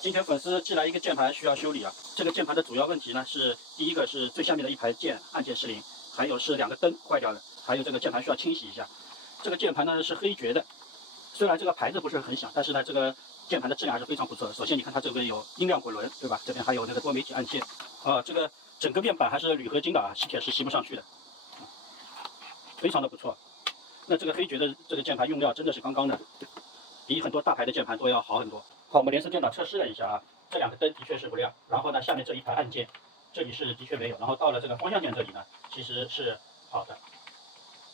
今天粉丝寄来一个键盘需要修理啊。这个键盘的主要问题呢是，第一个是最下面的一排按键失灵，还有是2个灯坏掉了，还有这个键盘需要清洗一下。这个键盘呢是黑爵的，虽然这个牌子不是很响，但是呢这个键盘的质量还是非常不错的。首先你看它这边有音量滚轮，对吧？这边还有那个多媒体按键，这个整个面板还是铝合金的啊，吸铁是吸不上去的，非常的不错。那这个黑爵的这个键盘用料真的是刚刚的，比很多大牌的键盘都要好很多。好，我们联思电脑测试了一下啊，这2个灯的确是不亮。然后呢，下面这一排按键，这里是的确没有。然后到了这个方向键这里呢，其实是好的。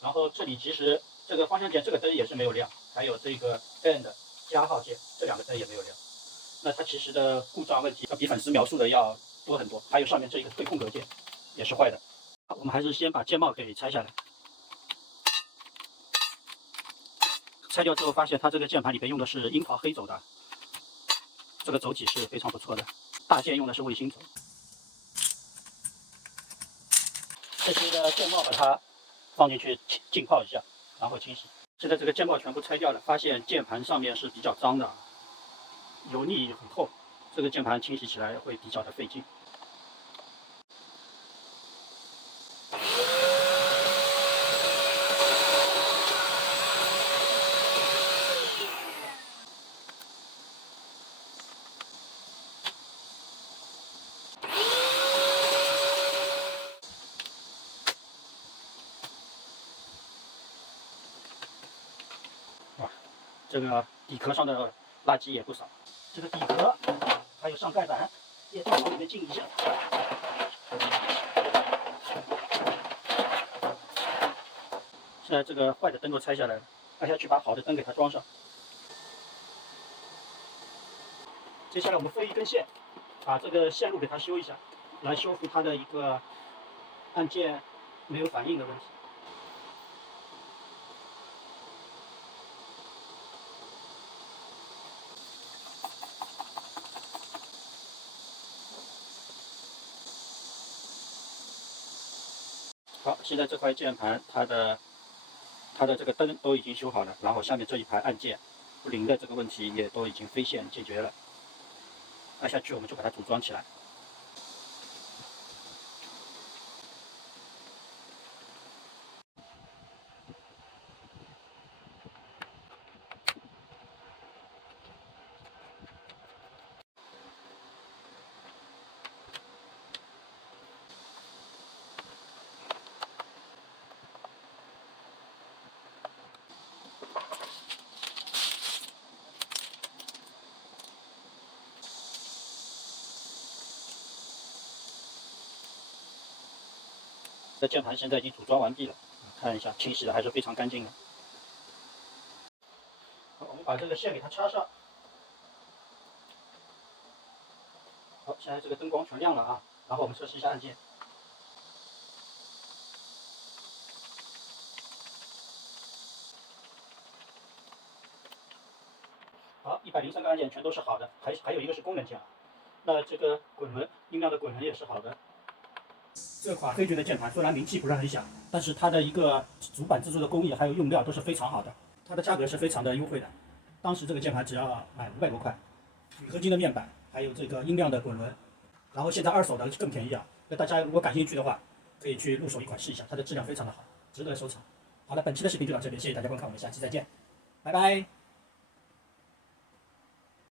然后这里其实这个方向键这个灯也是没有亮，还有这个 AND 加号键这2个灯也没有亮。那它其实的故障问题要比粉丝描述的要多很多。还有上面这个对空格键也是坏的。我们还是先把键帽给拆下来。拆掉之后发现它这个键盘里边用的是樱桃黑轴的，这个轴体是非常不错的。大键用的是卫星轴。这些的键帽把它放进去浸泡一下，然后清洗。现在这个键帽全部拆掉了，发现键盘上面是比较脏的，油腻很厚，这个键盘清洗起来会比较的费劲。这个底壳上的垃圾也不少，这个底壳还有上盖板也都往里面进一下。现在这个坏的灯都拆下来了，按下去把好的灯给它装上。接下来我们分一根线，把这个线路给它修一下，来修复它的一个按键没有反应的问题。好，现在这块键盘它的这个灯都已经修好了，然后下面这一排按键不灵的这个问题也都已经飞线解决了。按下去我们就把它组装起来。这键盘现在已经组装完毕了，看一下清洗的还是非常干净的。好，我们把这个线给它插上。好，现在这个灯光全亮了啊，然后我们测试一下按键。好，103个按键全都是好的，还有一个是功能键啊。那这个滚轮，音量的滚轮也是好的。这款黑爵的键盘虽然名气不是很响，但是它的一个主板制作的工艺还有用料都是非常好的，它的价格是非常的优惠的。当时这个键盘只要买500多块，铝合金的面板，还有这个音量的滚轮，然后现在二手的更便宜啊。那大家如果感兴趣的话，可以去入手一款试一下，它的质量非常的好，值得收藏。好了，本期的视频就到这边，谢谢大家观看，我们下期再见，拜拜。